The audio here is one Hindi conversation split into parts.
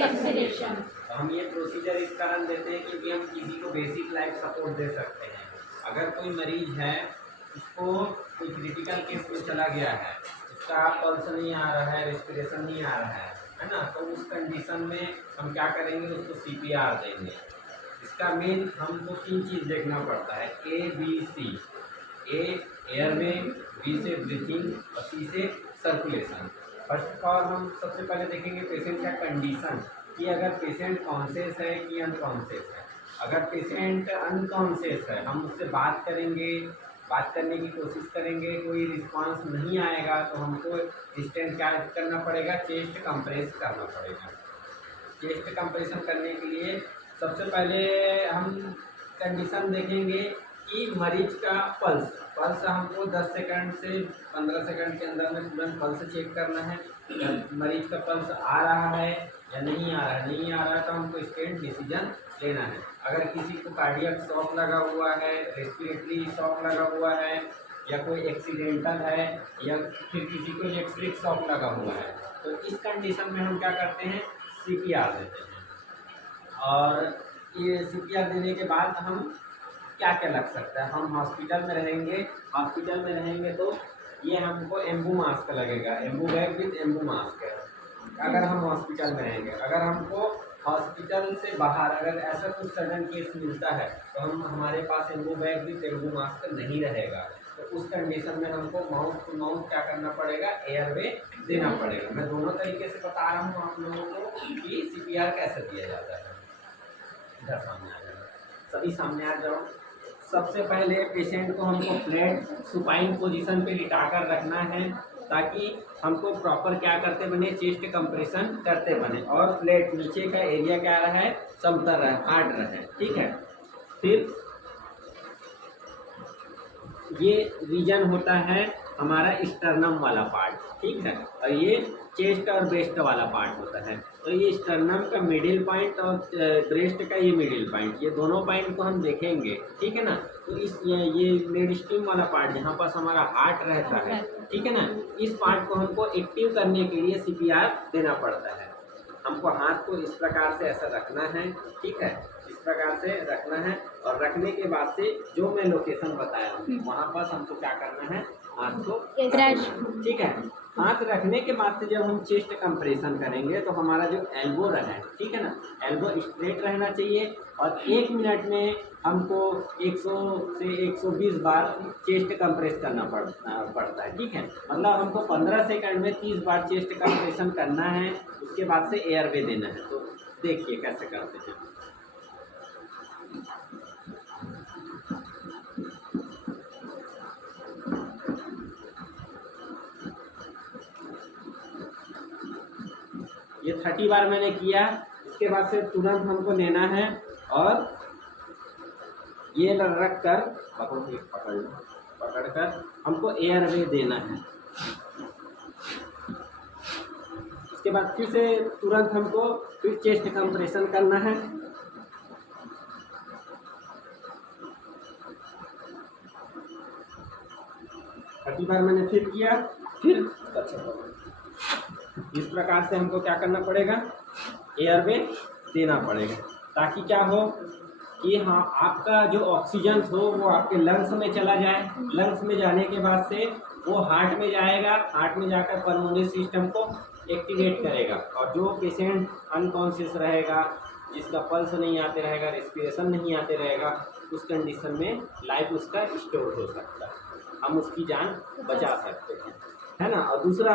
एक्सीलेशन। तो हम ये प्रोसीजर इस कारण देते हैं क्योंकि हम किसी को बेसिक लाइफ सपोर्ट दे सकते हैं। अगर कोई मरीज है, उसको कोई क्रिटिकल केस में चला गया है, उसका पल्स नहीं आ रहा है, रेस्पिरेशन नहीं आ रहा है ना, तो उस कंडीशन में हम क्या करेंगे, उसको CPR देंगे। इसका मेन हमको 3 चीज़ देखना पड़ता है, ABC। ए एयरवे, बी से ब्रीथिंग और सी से सर्कुलेशन। फर्स्ट ऑफ ऑल हम सबसे पहले देखेंगे पेशेंट का कंडीशन, कि अगर पेशेंट कॉन्शियस है कि अनकॉन्शियस है। अगर पेशेंट अनकॉन्शियस है, हम उससे बात करेंगे, बात करने की कोशिश करेंगे, कोई रिस्पांस नहीं आएगा तो हमको इंस्टेंट क्या करना पड़ेगा, चेस्ट कंप्रेस करना पड़ेगा। चेस्ट कंप्रेशन करने के लिए सबसे पहले हम कंडीशन देखेंगे कि मरीज का पल्स हमको 10 सेकंड से 15 सेकंड के अंदर में तुरंत पल्स चेक करना है। मरीज का पल्स आ रहा है या नहीं आ रहा है, नहीं आ रहा है तो हमको इंस्टेंट डिसीजन लेना है। अगर किसी को कार्डियक शॉक लगा हुआ है, रेस्पिरेटरी शॉक लगा हुआ है, या कोई एक्सीडेंटल है, या फिर किसी को इलेक्ट्रिक शॉक लगा हुआ है, तो इस कंडीशन में हम क्या करते हैं, CPR देते हैं। और ये CPR देने के बाद हम क्या क्या लग सकता है, हम हॉस्पिटल में रहेंगे तो ये हमको एम्बू मास्क लगेगा, Anbu bag with Ambu mask है अगर हम हॉस्पिटल में रहेंगे। अगर हमको हॉस्पिटल से बाहर अगर ऐसा कुछ सडन केस मिलता है तो हमारे पास Ambu bag with Ambu mask नहीं रहेगा, तो उस कंडीशन में हमको माउथ टू माउथ क्या करना पड़ेगा, एयरवे देना पड़ेगा। मैं दोनों तरीके से बता रहा हूँ आप लोगों को कि CPR कैसे दिया जाता है। इधर सामने आ जाओ, सभी सामने आ जाओ। सबसे पहले पेशेंट को हमको फ्लैट सुपाइन पोजीशन पे लिटाकर रखना है, ताकि हमको प्रॉपर क्या करते बने, चेस्ट कंप्रेशन करते बने, और फ्लैट नीचे का एरिया क्या रहा है, समतल रहे, हार्ड रहे, ठीक है। फिर ये रीजन होता है हमारा स्टर्नम वाला पार्ट, ठीक है, और ये चेस्ट और ब्रेस्ट वाला पार्ट होता है। तो ये स्टर्नम का मिडिल पॉइंट और ब्रेस्ट का ये मिडिल पॉइंट, ये दोनों पॉइंट को हम देखेंगे, ठीक है ना। तो इस ये मेडिस्टिम वाला पार्ट जहाँ पास हमारा हार्ट रहता है, ठीक है ना, इस पार्ट को हमको एक्टिव करने के लिए CPR देना पड़ता है। हमको हाथ को इस प्रकार से ऐसा रखना है, ठीक है, इस प्रकार से रखना है, और रखने के बाद से जो मैं लोकेशन बताया हूँ वहाँ पर हमको क्या करना है, हाथ को, ठीक है। हाथ रखने के बाद से जब हम चेस्ट कंप्रेशन करेंगे तो हमारा जो एल्बो रहे, ठीक है ना, एल्बो स्ट्रेट रहना चाहिए, और 1 मिनट में हमको 100 से 120 बार चेस्ट कंप्रेस करना पड़ता है, ठीक है। मतलब हमको 15 सेकंड में 30 बार चेस्ट कंप्रेशन करना है, उसके बाद से एयरवे देना है। तो देखिए कैसे करते हैं। ये 30 बार मैंने किया, इसके बाद से तुरंत हमको लेना है और ये रख कर पकड़ कर हमको एयरवे देना है। इसके बाद फिर से तुरंत हमको फिर चेस्ट कंप्रेशन करना है। छठी बार मैंने फिर किया, फिर इस प्रकार से हमको क्या करना पड़ेगा, एयरवे देना पड़ेगा, ताकि क्या हो कि हाँ आपका जो ऑक्सीजन हो वो आपके लंग्स में चला जाए। लंग्स में जाने के बाद से वो हार्ट में जाएगा, हार्ट में जाकर पल्मोनरी सिस्टम को एक्टिवेट करेगा, और जो पेशेंट अनकॉन्शियस रहेगा, जिसका पल्स नहीं आते रहेगा, रेस्पिरेशन नहीं आते रहेगा, उस कंडीशन में लाइफ उसका स्टोर हो सकता है, हम उसकी जान बचा सकते हैं, है ना। और दूसरा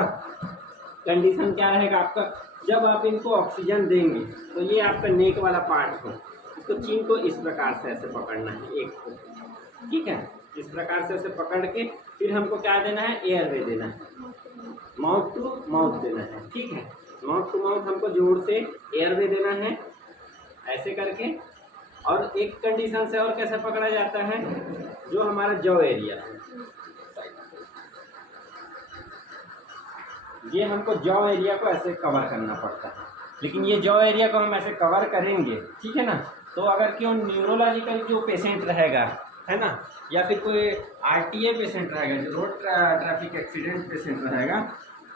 कंडीशन क्या रहेगा आपका, जब आप इनको ऑक्सीजन देंगे तो ये आपका नेक वाला पार्ट हो, इसको चीन को इस प्रकार से ऐसे पकड़ना है, एक को, ठीक है, इस प्रकार से ऐसे पकड़ के फिर हमको क्या देना है, एयरवे देना है, माउथ टू माउथ देना है, ठीक है। माउथ टू माउथ हमको जोर से एयरवे देना है ऐसे करके। और एक कंडीशन से और कैसे पकड़ा जाता है, जो हमारा जॉ एरिया है, ये हमको जॉ एरिया को ऐसे कवर करना पड़ता है, लेकिन ये जॉ एरिया को हम ऐसे कवर करेंगे, ठीक है ना। तो अगर क्यों न्यूरोलॉजिकल जो पेशेंट रहेगा, है ना, या फिर कोई RTA पेशेंट रहेगा, जो रोड ट्रैफिक एक्सीडेंट पेशेंट रहेगा,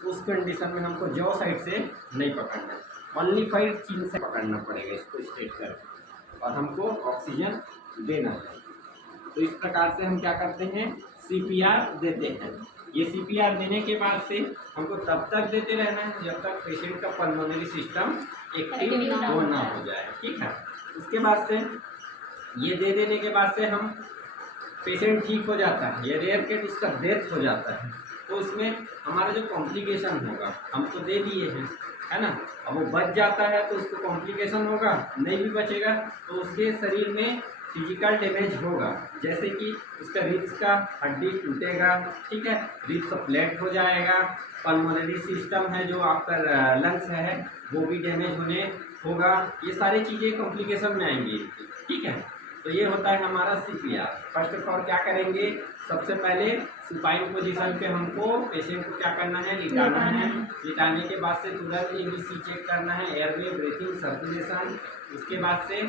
उस कंडीशन में हमको जॉ साइड से नहीं पकड़ना है, ओनली 5 चीन से पकड़ना पड़ेगा इसको स्ट्रेट करके, और हमको ऑक्सीजन देना है। तो इस प्रकार से हम क्या करते हैं, सीपीआर देते हैं। ये सीपीआर देने के बाद से हमको तब तक देते रहना है जब तक पेशेंट का पल्मोनरी सिस्टम एक्टिव ना हो जाए, ठीक है। उसके बाद से ये दे देने के बाद से हम पेशेंट ठीक हो जाता है, ये रेयर केस उसका डेथ हो जाता है, तो उसमें हमारा जो कॉम्प्लिकेशन होगा हम तो दे दिए हैं, है ना। अब वो बच जाता है तो उसको कॉम्प्लिकेशन होगा, नहीं भी बचेगा तो उसके शरीर में फिजिकल डैमेज होगा, जैसे कि उसका रिब्स का हड्डी टूटेगा, ठीक है, रिब्स फ्लैट हो जाएगा, पल्मोनरी सिस्टम है जो आपका लंग्स है वो भी डैमेज होने होगा, ये सारी चीज़ें कॉम्प्लिकेशन में आएंगी, ठीक है। तो ये होता है हमारा सीपीआर। फर्स्ट ऑफ ऑल क्या करेंगे, सबसे पहले सुपाइन पोजीशन पे हमको पेशेंट को क्या करना है, लिटाना है। लिटाने के बाद से तुरंत एबीसी चेक करना है, एयरवे, ब्रीथिंग, सर्कुलेशन। उसके बाद से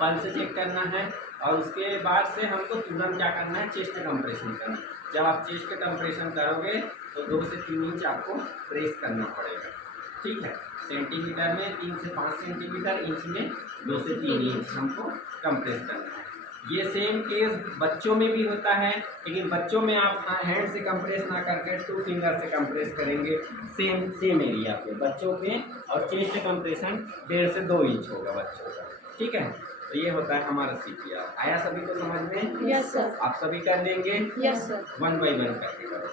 पल्स चेक करना है, और उसके बाद से हमको तुरंत क्या करना है, चेस्ट कंप्रेशन करना है। जब आप चेस्ट कंप्रेशन करोगे तो 2 से 3 इंच आपको प्रेस करना पड़ेगा, ठीक है। सेंटीमीटर में 3 से 5 सेंटीमीटर, इंच में 2 से 3 इंच हमको कंप्रेस करना है। ये सेम केस बच्चों में भी होता है, लेकिन बच्चों में आप हैंड से कंप्रेस ना करके 2 फिंगर से कंप्रेस करेंगे, सेम एरिया पे बच्चों पे, और चेस्ट कंप्रेशन 1.5 से 2 इंच होगा बच्चों का, ठीक है। तो ये होता है हमारा सीपीआर। आया सभी को समझ में? Yes sir. आप सभी कर लेंगे? Yes sir. 1 बाय 1 करके करो।